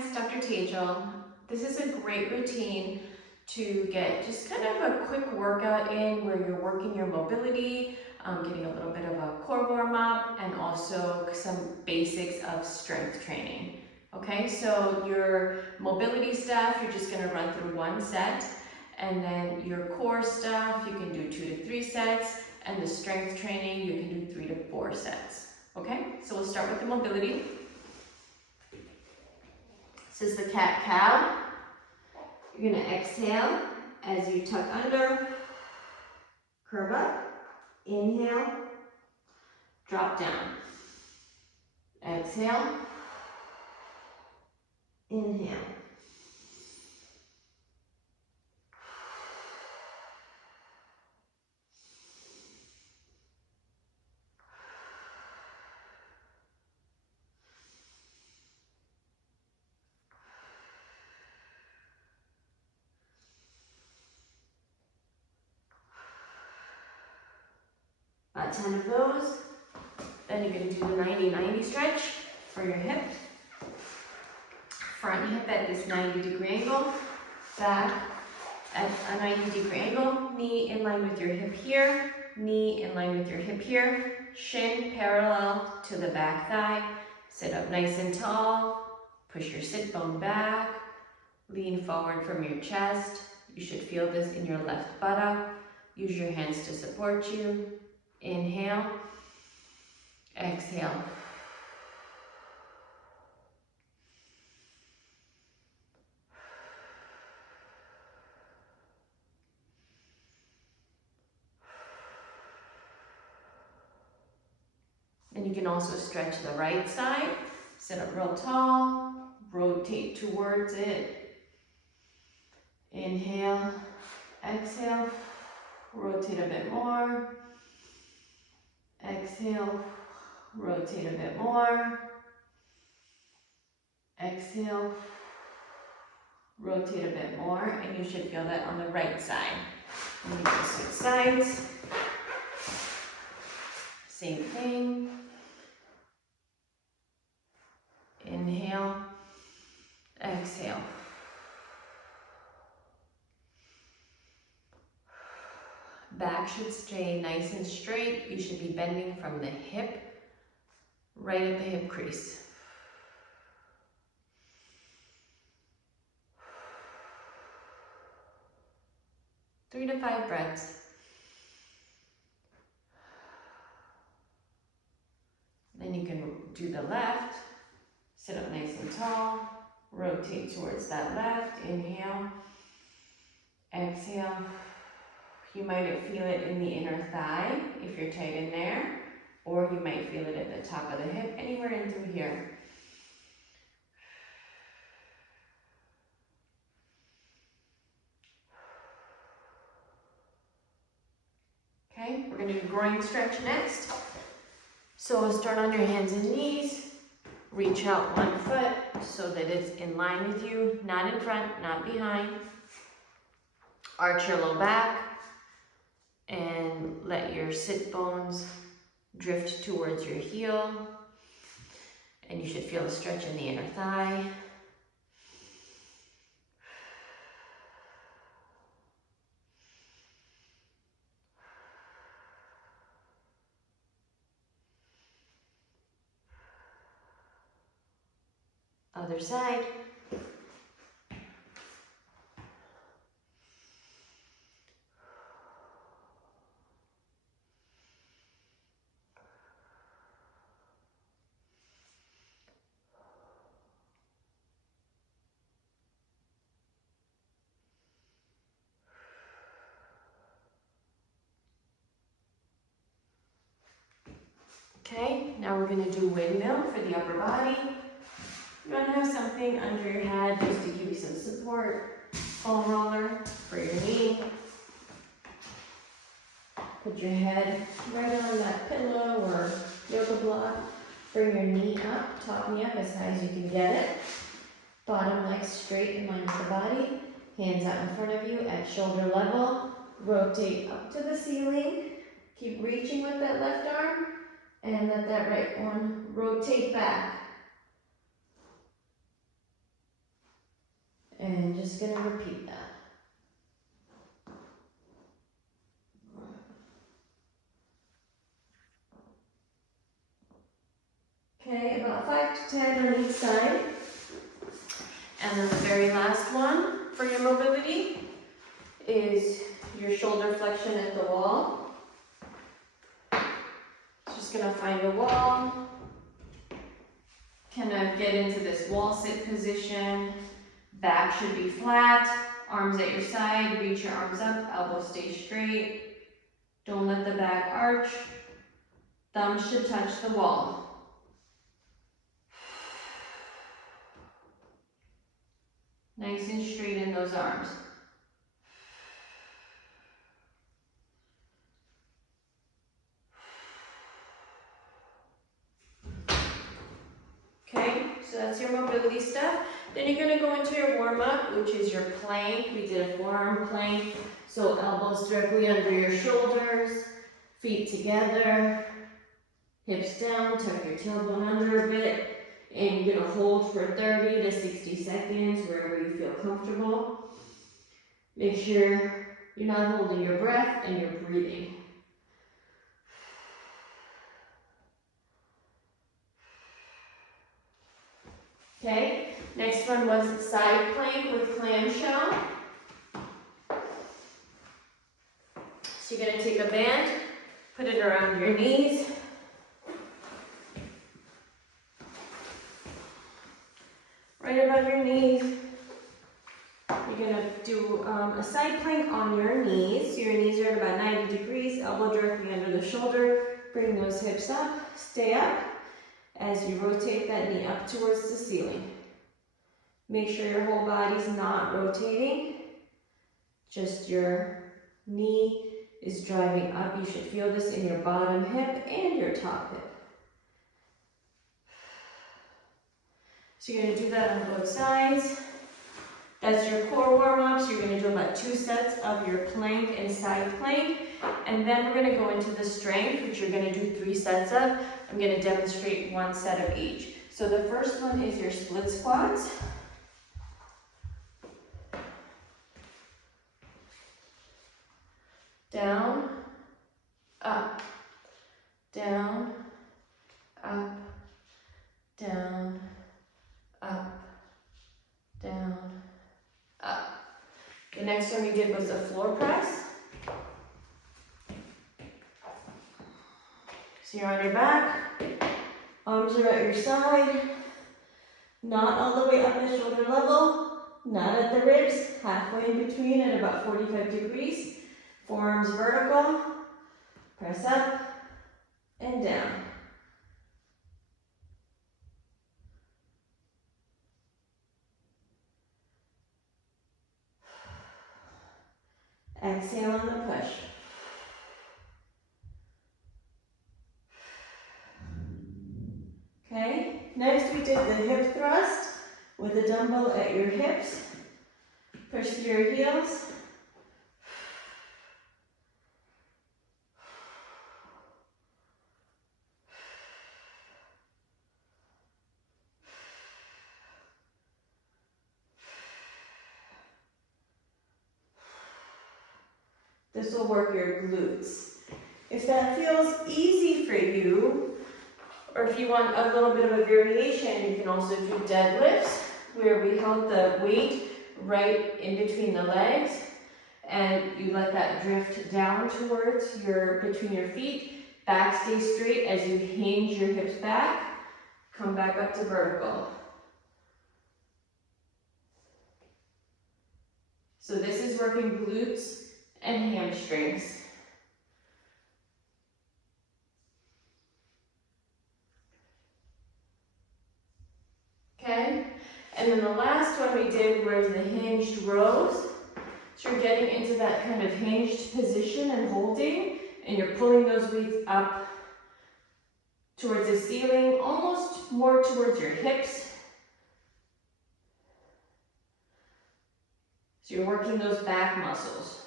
it's Dr. Tejal. This is a great routine to get just kind of a quick workout in where you're working your mobility, getting a little bit of a core warm up, and also some basics of strength training. Okay, so your mobility stuff, you're just gonna run through one set, and then your core stuff, you can do 2 to 3 sets, and the strength training, you can do 3 to 4 sets. Okay, so we'll start with the mobility. This is the cat-cow. You're gonna exhale as you tuck under, curve up, inhale, drop down. Exhale, inhale. About 10 of those. Then you're going to do the 90-90 stretch for your hip. Front hip at this 90-degree angle. Back at a 90-degree angle. Knee in line with your hip here. Knee in line with your hip here. Shin parallel to the back thigh. Sit up nice and tall. Push your sit bone back. Lean forward from your chest. You should feel this in your left buttock. Use your hands to support you. Inhale, exhale. And you can also stretch the right side. Sit up real tall, rotate towards it. Inhale, exhale, rotate a bit more. Exhale, rotate a bit more. Exhale, rotate a bit more, and you should feel that on the right side. And you can switch sides. Same thing. Inhale, exhale. Back should stay nice and straight. You should be bending from the hip, right at the hip crease. Three to 5 breaths. Then you can do the left. Sit up nice and tall. Rotate towards that left. Inhale. Exhale. You might feel it in the inner thigh if you're tight in there, or you might feel it at the top of the hip, anywhere in through here. Okay, we're gonna do groin stretch next. So we'll start on your hands and knees. Reach out one foot so that it's in line with you, not in front, not behind. Arch your low back. And let your sit bones drift towards your heel. And you should feel the stretch in the inner thigh. Other side. Okay, now we're going to do windmill for the upper body. You want to have something under your head just to give you some support. Foam roller for your knee. Put your head right on that pillow or yoga block. Bring your knee up, top knee up as high as you can get it. Bottom leg straight in line with the body. Hands out in front of you at shoulder level. Rotate up to the ceiling. Keep reaching with that left arm. And let that right one rotate back. just gonna repeat that. Okay, about 5 to 10 on each side. And then the very last one for your mobility is your shoulder flexion at the wall. Just gonna find a wall, kind of get into this wall sit position. Back should be flat, arms at your side, reach your arms up, elbows stay straight. Don't let the back arch. Thumbs should touch the wall. Nice and straight in those arms. Okay, so that's your mobility stuff. Then you're gonna go into your warm-up, which is your plank. We did a forearm plank. So elbows directly under your shoulders, feet together, hips down, tuck your tailbone under a bit. And you're gonna hold for 30 to 60 seconds, wherever you feel comfortable. Make sure you're not holding your breath and you're breathing. Okay, next one was side plank with clamshell. So you're gonna take a band, put it around your knees. Right above your knees. You're gonna do a side plank on your knees. So your knees are at about 90 degrees, elbow directly under the shoulder. Bring those hips up, stay up as you rotate that knee up towards the ceiling. Make sure your whole body's not rotating. Just your knee is driving up. You should feel this in your bottom hip and your top hip. So you're gonna do that on both sides. That's your core warm-up. So you're gonna do about 2 sets of your plank and side plank. And then we're gonna go into the strength, which you're gonna do 3 sets of. I'm gonna demonstrate 1 set of each. So the first one is your split squats. Down, up, down, up, down, up, down, up. The next one we did was a floor press. So you're on your back, arms are at your side, not all the way up at shoulder level, not at the ribs, halfway in between at about 45 degrees. Forearms vertical, press up and down. Exhale on the push. Okay, next we did the hip thrust with a dumbbell at your hips. Push through your heels. This will work your glutes. If that feels easy for you, or if you want a little bit of a variation, you can also do deadlifts, where we held the weight right in between the legs, and you let that drift down towards between your feet. Back stays straight as you hinge your hips back. Come back up to vertical. So this is working glutes and hamstrings. Okay, and then the last one we did was the hinged rows. So you're getting into that kind of hinged position and holding, and you're pulling those weights up towards the ceiling, almost more towards your hips. So you're working those back muscles.